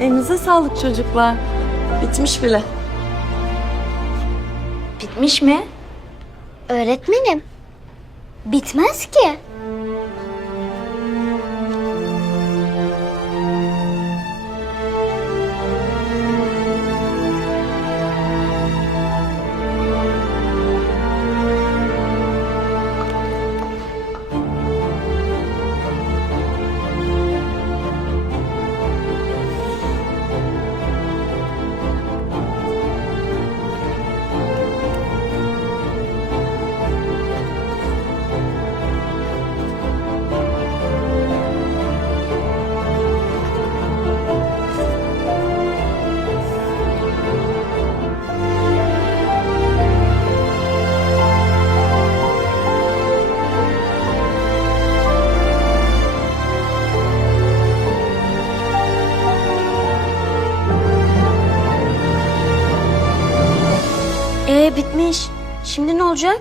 Elinize sağlık çocuklar. Bitmiş bile. Bitmiş mi? Öğretmenim. Bitmez ki. Ee bitmiş. Şimdi ne olacak?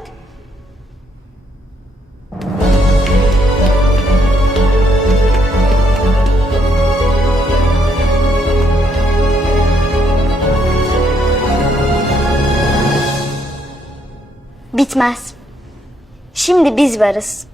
Bitmez. Şimdi biz varız.